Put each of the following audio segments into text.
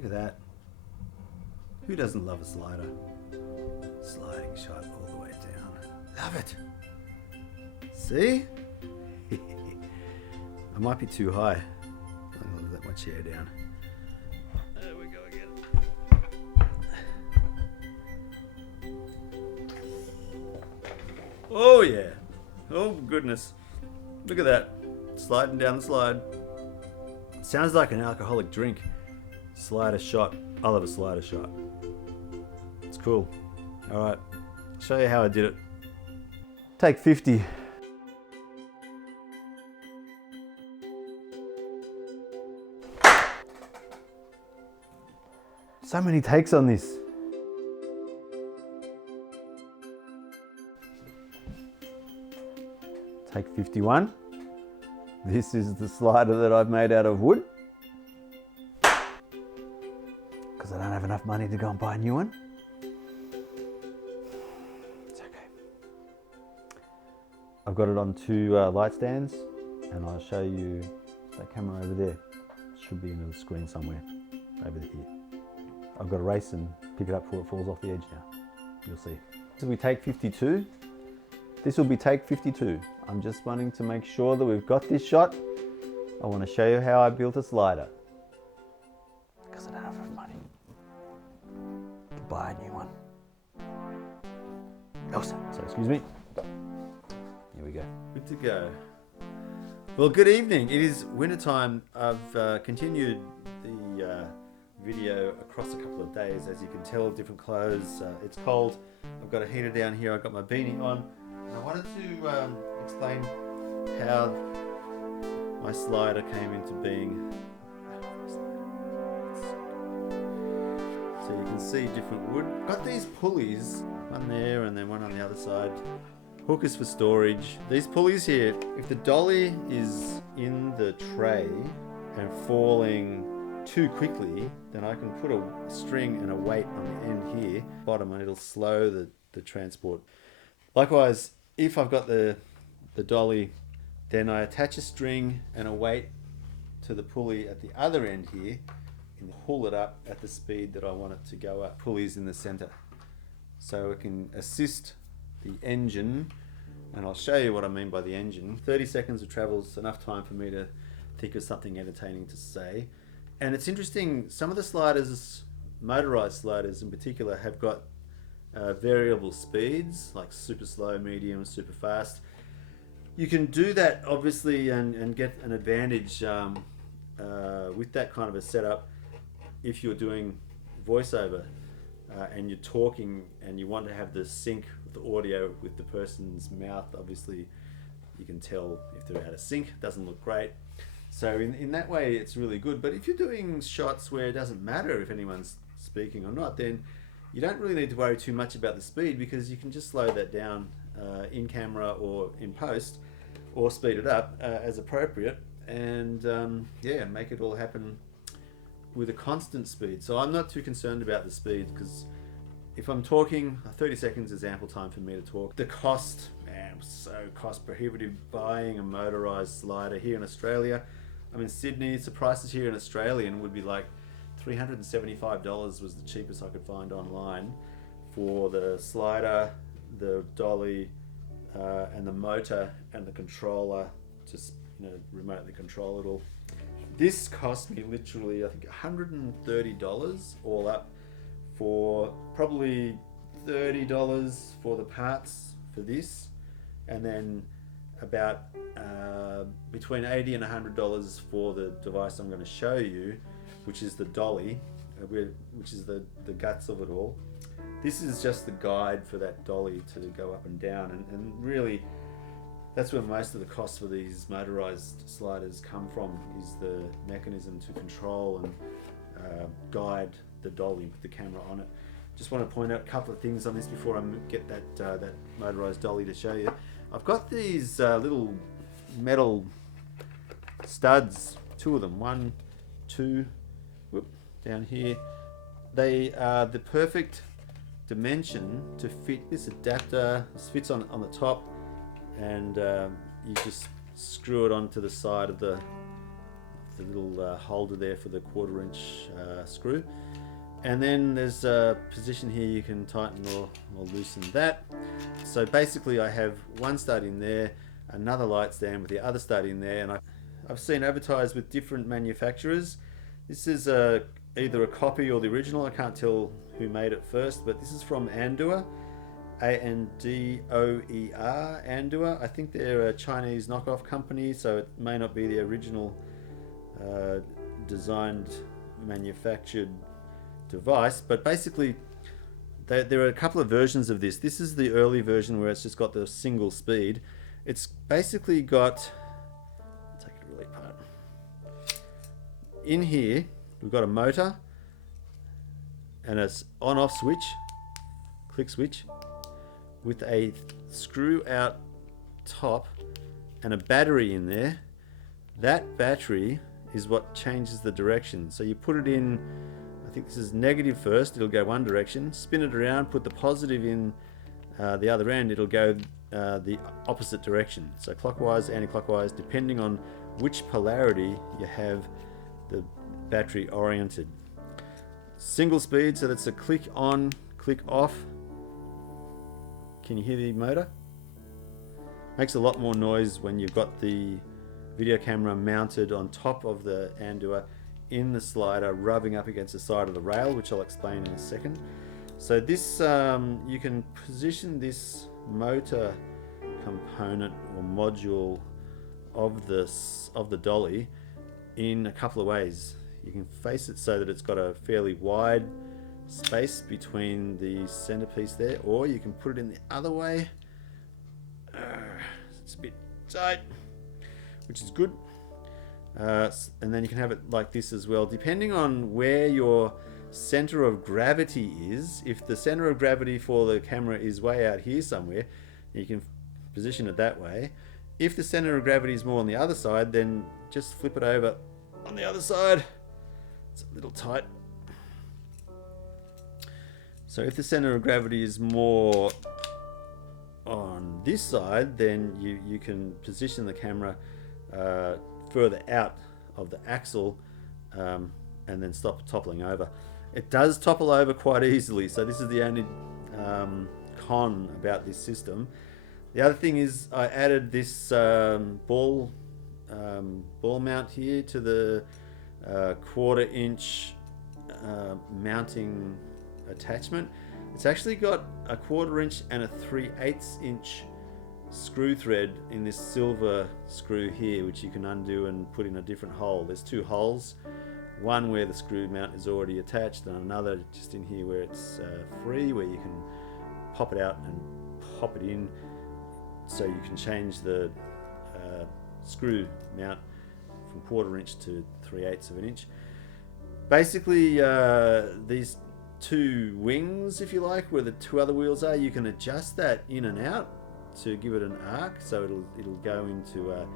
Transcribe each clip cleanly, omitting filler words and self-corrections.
Look at that. Who doesn't love a slider? Sliding shot all the way down. Love it. See? I might be too high. I'm going to let my chair down. There we go again. Oh yeah. Oh goodness. Look at that. Sliding down the slide. Sounds like an alcoholic drink. Slider shot. I love a slider shot. It's cool. Alright. I'll show you how I did it. Take 50. So many takes on this. Take 51. This is the slider that I've made out of wood. Because I don't have enough money to go and buy a new one. It's okay. I've got it on two light stands, and I'll show you that camera over there. It should be in the screen somewhere over here. I've got to race and pick it up before it falls off the edge now. You'll see. This will be take 52. This will be take 52. I'm just wanting to make sure that we've got this shot. I want to show you how I built a slider. Because I don't have enough money to buy a new one. Oh, so excuse me. Here we go. Good to go. Well, good evening. It is winter time. I've continued the video across a couple of days. As you can tell, different clothes. It's cold. I've got a heater down here. I've got my beanie on. And I wanted to explain how my slider came into being. So you can see different wood. Got these pulleys, one there and then one on the other side. Hookers for storage. These pulleys here, if the dolly is in the tray and falling too quickly, then I can put a string and a weight on the end here, bottom, and it'll slow the transport. Likewise, if I've got the dolly, then I attach a string and a weight to the pulley at the other end here and pull it up at the speed that I want it to go up. Pulleys in the center. So it can assist the engine, and I'll show you what I mean by the engine. 30 seconds of travel is enough time for me to think of something entertaining to say. And it's interesting, some of the sliders, motorized sliders in particular, have got variable speeds, like super slow, medium, super fast. You can do that obviously and get an advantage with that kind of a setup if you're doing voiceover and you're talking and you want to have the sync of the audio with the person's mouth. Obviously you can tell if they're out of sync. It doesn't look great. So in that way it's really good. But if you're doing shots where it doesn't matter if anyone's speaking or not, then you don't really need to worry too much about the speed, because you can just slow that down in camera or in post, or speed it up as appropriate, and yeah, make it all happen with a constant speed. So I'm not too concerned about the speed, because if I'm talking, 30 seconds is ample time for me to talk. The cost, man, so cost prohibitive buying a motorized slider here in Australia. I'm in Sydney, so the prices here in Australian would be like $375 was the cheapest I could find online for the slider, the dolly, and the motor and the controller to remotely control it all. This cost me literally, I think, $130 all up, for probably $30 for the parts for this, and then about between $80 and $100 for the device I'm going to show you, which is the dolly, which is the guts of it all. This is just the guide for that dolly to go up and down, and really that's where most of the cost for these motorized sliders come from, is the mechanism to control and guide the dolly with the camera on it. Just want to point out a couple of things on this before I get that motorized dolly to show you. I've got these little metal studs, two of them, 1, 2, down here. They are the perfect dimension to fit this adapter. This fits on the top, and you just screw it onto the side of the the little holder there for the 1/4 inch screw. And then there's a position here you can tighten or loosen that. So basically I have one stud in there, another light stand with the other stud in there, and I've seen advertised with different manufacturers. This is either a copy or the original. I can't tell who made it first, but this is from Andoer, A-N-D-O-E-R, Andoer. I think they're a Chinese knockoff company, so it may not be the original designed, manufactured device, but basically there are a couple of versions of this. This is the early version where it's just got the single speed. It's basically got, I'll take it really apart. In here we've got a motor and a on-off switch, click switch, with a screw out top and a battery in there. That battery is what changes the direction. So you put it in, I think this is negative first, it'll go one direction, spin it around, put the positive in the other end, it'll go the opposite direction. So clockwise, anti-clockwise, depending on which polarity you have the battery oriented. Single speed, so that's a click on, click off. Can you hear the motor? Makes a lot more noise when you've got the video camera mounted on top of the Andoer in the slider, rubbing up against the side of the rail, which I'll explain in a second. So this, you can position this motor component or module of the dolly in a couple of ways. You can face it so that it's got a fairly wide space between the centerpiece there, or you can put it in the other way. It's a bit tight, which is good. And then you can have it like this as well, depending on where your center of gravity is. If the center of gravity for the camera is way out here somewhere, you can position it that way. If the center of gravity is more on the other side, then just flip it over on the other side. It's a little tight. So if the center of gravity is more on this side, then you can position the camera further out of the axle and then stop toppling over. It does topple over quite easily, so this is the only con about this system. The other thing is I added this ball mount here to the 1/4 inch mounting attachment. It's actually got a 1/4 inch and a 3/8 inch screw thread in this silver screw here, which you can undo and put in a different hole. There's two holes, one where the screw mount is already attached and another just in here where it's free, where you can pop it out and pop it in, so you can change the screw mount from 1/4 inch to 3/8 of an inch. Basically these two wings, if you like, where the two other wheels are, you can adjust that in and out to give it an arc, so it'll go into a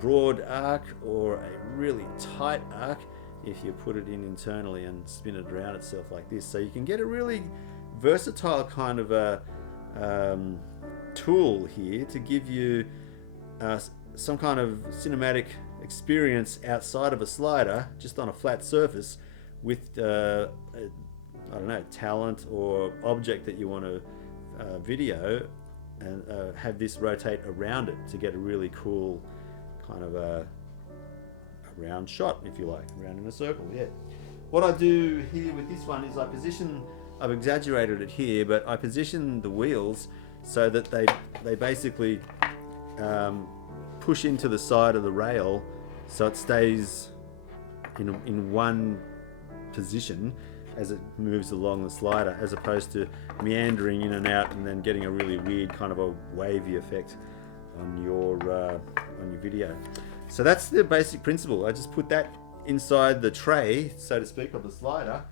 broad arc or a really tight arc if you put it in internally and spin it around itself like this. So you can get a really versatile kind of a tool here to give you some kind of cinematic experience outside of a slider, just on a flat surface with I don't know, talent or object that you want to video, and have this rotate around it to get a really cool kind of a round shot, if you like, around in a circle. Yeah. What I do here with this one is I've exaggerated it here, but I position the wheels so that they basically push into the side of the rail, so it stays in one position as it moves along the slider, as opposed to meandering in and out and then getting a really weird kind of a wavy effect on your video. So that's the basic principle. I just put that inside the tray, so to speak, of the slider,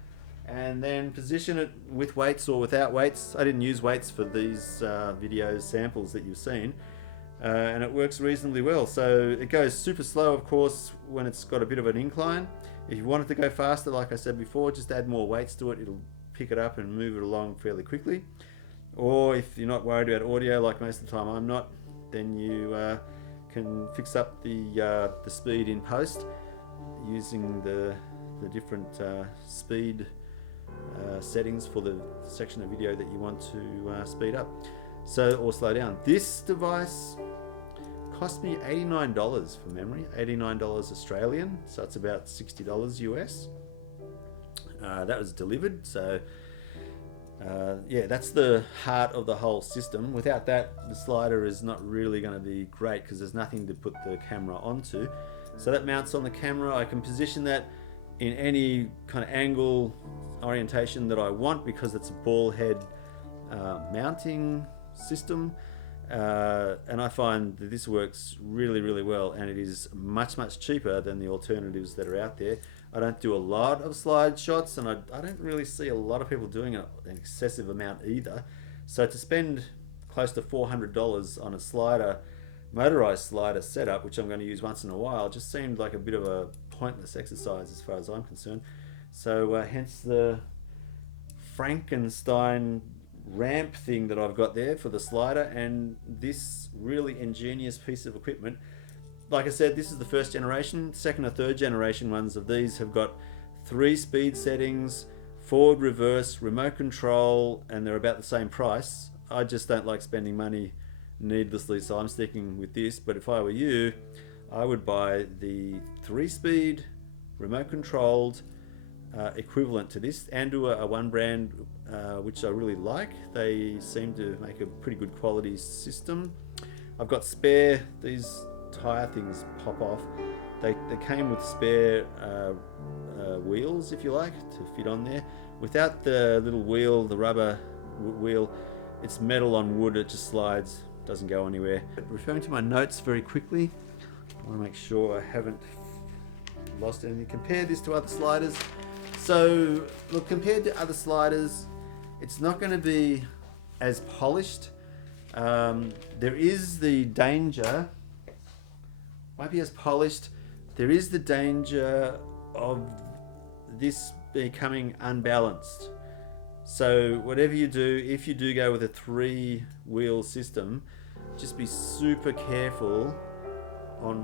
and then position it with weights or without weights. I didn't use weights for these video samples that you've seen, and it works reasonably well. So it goes super slow, of course, when it's got a bit of an incline. If you want it to go faster, like I said before, just add more weights to it. It'll pick it up and move it along fairly quickly. Or if you're not worried about audio, like most of the time I'm not, then you can fix up the speed in post using the different speed settings for the section of video that you want to speed up, or slow down. This device cost me $89 for memory, $89 Australian, so it's about $60 US. That was delivered, so yeah, that's the heart of the whole system. Without that, the slider is not really going to be great because there's nothing to put the camera onto. So that mounts on the camera. I can position that in any kind of angle orientation that I want because it's a ball head mounting system. And I find that this works really, really well, and it is much, much cheaper than the alternatives that are out there. I don't do a lot of slide shots, and I don't really see a lot of people doing an excessive amount either. So to spend close to $400 on a slider, motorized slider setup, which I'm going to use once in a while, just seemed like a bit of a pointless exercise as far as I'm concerned. So hence the Frankenstein ramp thing that I've got there for the slider, and this really ingenious piece of equipment. Like I said, this is the first generation. Second or third generation ones of these have got 3 speed settings, forward, reverse, remote control, and they're about the same price. I just don't like spending money needlessly, so I'm sticking with this. But if I were you, I would buy the 3-speed remote controlled equivalent to this, and do a one brand which I really like. They seem to make a pretty good quality system. I've got spare, these tire things pop off. They came with spare wheels, if you like, to fit on there. Without the little wheel, the rubber wheel, it's metal on wood, it just slides, doesn't go anywhere. Referring to my notes very quickly, I want to make sure I haven't lost anything. Compare this to other sliders. So look, compared to other sliders, it's not going to be as polished. There is the danger, won't be as polished. There is the danger of this becoming unbalanced. So whatever you do, if you do go with a 3-wheel system, just be super careful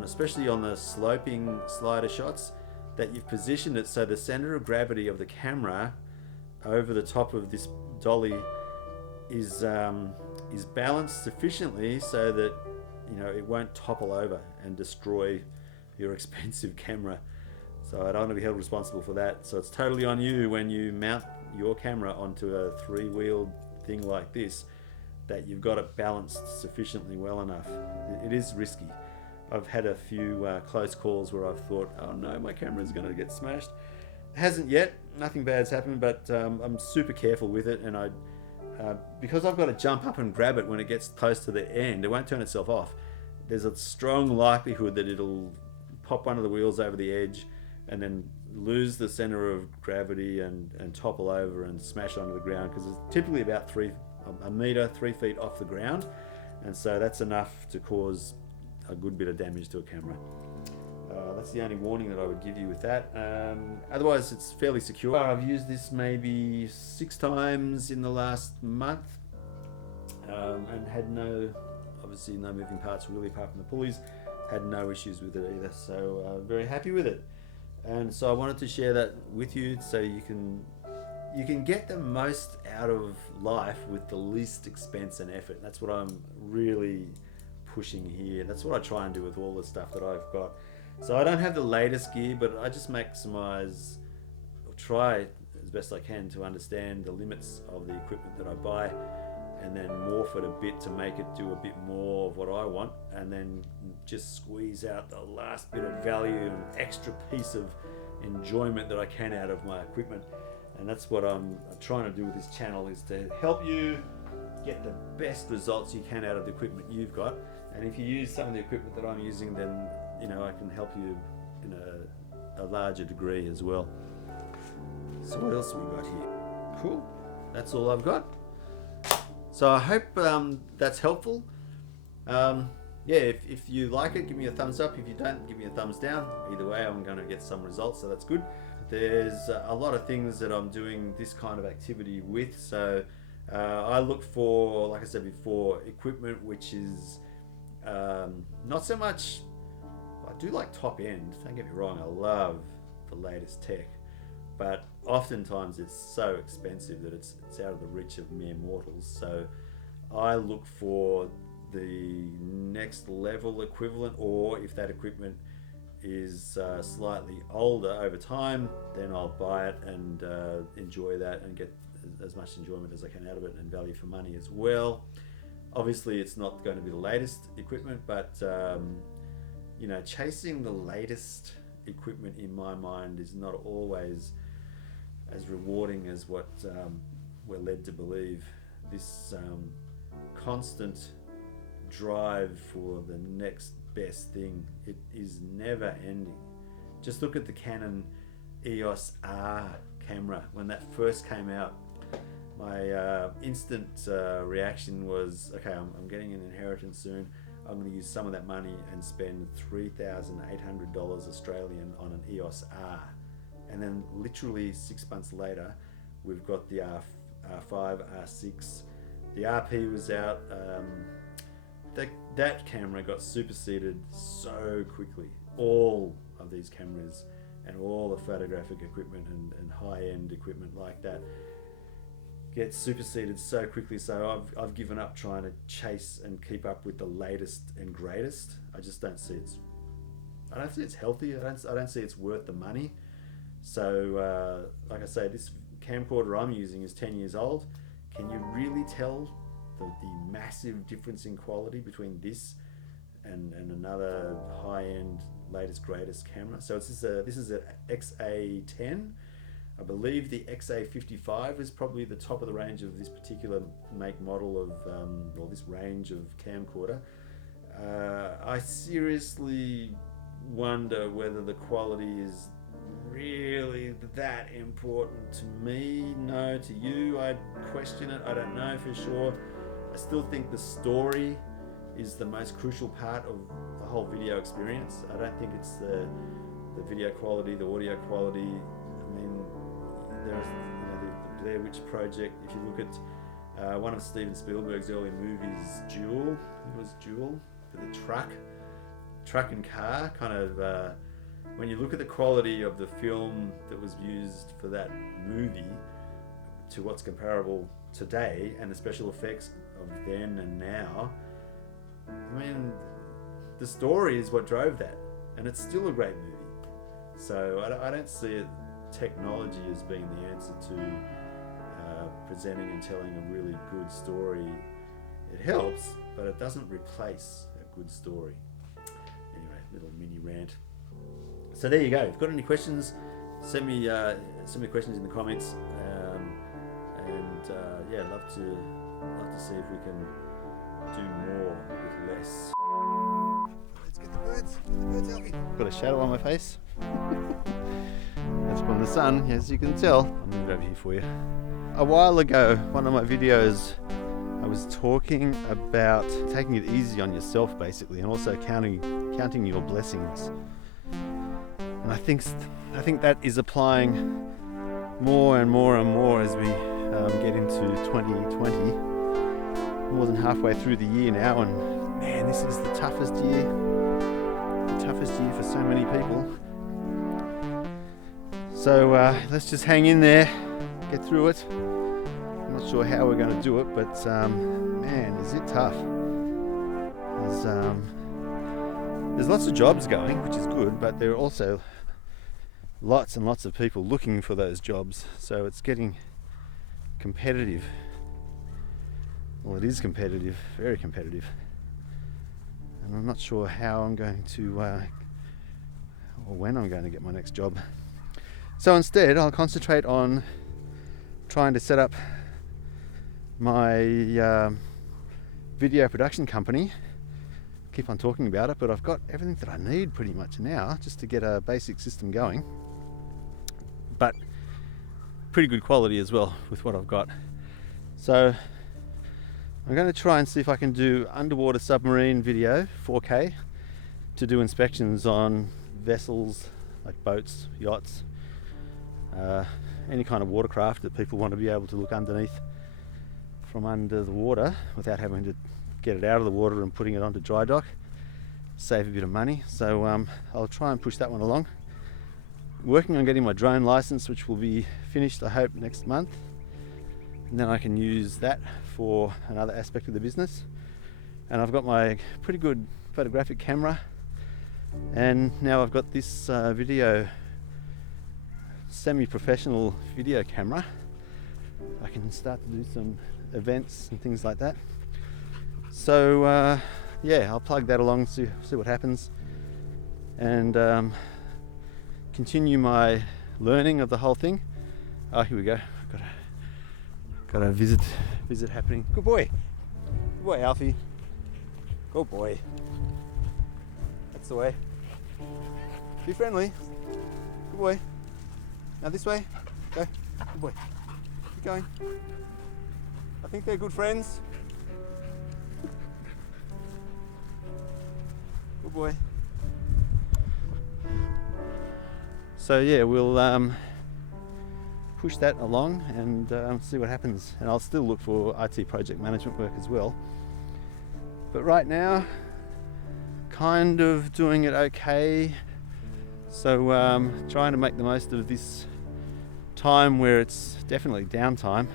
especially on the sloping slider shots, that you've positioned it so the center of gravity of the camera over the top of this dolly is balanced sufficiently so that it won't topple over and destroy your expensive camera. So I don't want to be held responsible for that. So it's totally on you when you mount your camera onto a 3-wheeled thing like this, that you've got it balanced sufficiently well enough. It is risky. I've had a few close calls where I've thought, oh no, my camera's going to get smashed. It hasn't yet, nothing bad's happened, but I'm super careful with it, and because I've got to jump up and grab it when it gets close to the end, it won't turn itself off. There's a strong likelihood that it'll pop one of the wheels over the edge and then lose the center of gravity and topple over and smash onto the ground, because it's typically about 3 feet off the ground, and so that's enough to cause a good bit of damage to a camera. That's the only warning that I would give you with that. Otherwise, it's fairly secure. I've used this maybe 6 times in the last month, and had obviously no moving parts really apart from the pulleys. Had no issues with it either, so very happy with it. And so I wanted to share that with you, so you can get the most out of life with the least expense and effort. That's what I'm really pushing here. That's what I try and do with all the stuff that I've got. So I don't have the latest gear, but I just maximize, or try as best I can to understand the limits of the equipment that I buy, and then morph it a bit to make it do a bit more of what I want, and then just squeeze out the last bit of value and extra piece of enjoyment that I can out of my equipment. And that's what I'm trying to do with this channel, is to help you get the best results you can out of the equipment you've got. And if you use some of the equipment that I'm using, then I can help you in a larger degree as well. So what else have we got here? Cool. That's all I've got. So I hope that's helpful. Yeah, if you like it, give me a thumbs up. If you don't, give me a thumbs down. Either way, I'm going to get some results, so that's good. There's a lot of things that I'm doing this kind of activity with. So I look for, like I said before, equipment which is not so much, I do like top end, don't get me wrong, I love the latest tech, but oftentimes it's so expensive that it's out of the reach of mere mortals. So I look for the next level equivalent, or if that equipment is slightly older over time, then I'll buy it and enjoy that and get as much enjoyment as I can out of it, and value for money as well. Obviously it's not going to be the latest equipment, but you know, chasing the latest equipment in my mind is not always as rewarding as what we're led to believe. This constant drive for the next best thing, it is never ending. Just look at the Canon EOS-R camera. When that first came out, my instant reaction was, okay, I'm getting an inheritance soon. I'm going to use some of that money and spend $3,800 Australian on an EOS-R. And then literally 6 months later, we've got the R5, R6. The RP was out. That camera got superseded so quickly. All of these cameras and all the photographic equipment and high-end equipment like that gets superseded so quickly. So I've given up trying to chase and keep up with the latest and greatest. I just don't see I don't see it's healthy. I don't see it's worth the money. So like I say, this camcorder I'm using is 10 years old. Can you really tell the massive difference in quality between this and another high-end latest greatest camera? So this is a XA10. I believe the XA55 is probably the top of the range of this particular make model of or this range of camcorder. I seriously wonder whether the quality is really that important to me. No, to you, I'd question it. I don't know for sure. I still think the story is the most crucial part of the whole video experience. I don't think it's the video quality, the audio quality. I mean, there's the Blair Witch Project. If you look at one of Steven Spielberg's early movies, Jewel, it was Jewel, for the truck and car kind of. When you look at the quality of the film that was used for that movie to what's comparable today, and the special effects of then and now, I mean, the story is what drove that, and it's still a great movie. So I don't see technology as being the answer to presenting and telling a really good story. It helps, but it doesn't replace a good story. Anyway, little mini rant. So there you go. If you've got any questions, send me questions in the comments, and yeah, I'd love to see if we can do more with less. Let's get the birds. Selfie. Got a shadow on my face. That's from the sun, as you can tell. I'll move over here for you. A while ago, one of my videos, I was talking about taking it easy on yourself, basically, and also counting your blessings. And I think that is applying more and more and more as we get into 2020. More than halfway through the year now, and man, this is the toughest year for so many people. So let's just hang in there, get through it. I'm not sure how we're going to do it, but man, is it tough. There's lots of jobs going, which is good, but there are also lots and lots of people looking for those jobs, so it's getting competitive. Well, it is competitive, very competitive, and I'm not sure how I'm going to or when I'm going to get my next job. So instead, I'll concentrate on trying to set up my video production company. Keep on talking about it, but I've got everything that I need pretty much now just to get a basic system going, but pretty good quality as well with what I've got. So I'm going to try and see if I can do underwater submarine video, 4K, to do inspections on vessels like boats, yachts, any kind of watercraft that people want to be able to look underneath from under the water without having to get it out of the water and putting it onto dry dock, save a bit of money. So I'll try and push that one along. working on getting my drone license, which will be finished, I hope, next month. And then I can use that for another aspect of the business. And I've got my pretty good photographic camera, and now I've got this video, semi-professional video camera. I can start to do some events and things like that. So yeah, I'll plug that along, see what happens, and continue my learning of the whole thing. Oh, here we go. Got a visit happening. Good boy, Alfie. Good boy. That's the way. Be friendly. Good boy. Now this way. Go. Good boy. Keep going. I think they're good friends. Good boy. So yeah, we'll push that along and see what happens. And I'll still look for IT project management work as well. But right now, kind of doing it okay. So trying to make the most of this time where it's definitely downtime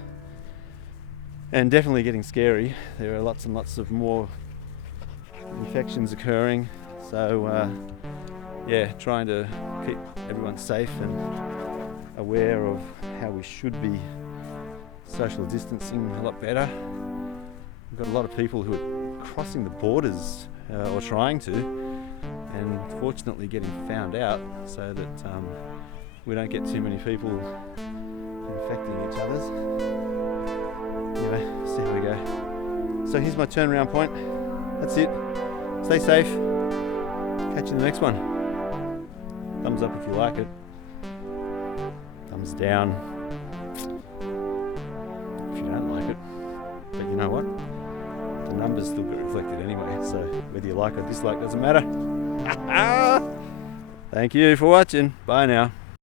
and definitely getting scary. There are lots and lots of more infections occurring. So yeah, trying to keep everyone safe and aware of how we should be social distancing a lot better. We've got a lot of people who are crossing the borders or trying to, and fortunately getting found out so that we don't get too many people infecting each other. Anyway, see how we go. So here's my turnaround point. That's it. Stay safe. Catch you in the next one. Thumbs up if you like it. Thumbs down if you don't like it. But you know what? The numbers still get reflected anyway, so whether you like or dislike doesn't matter. Thank you for watching. Bye now.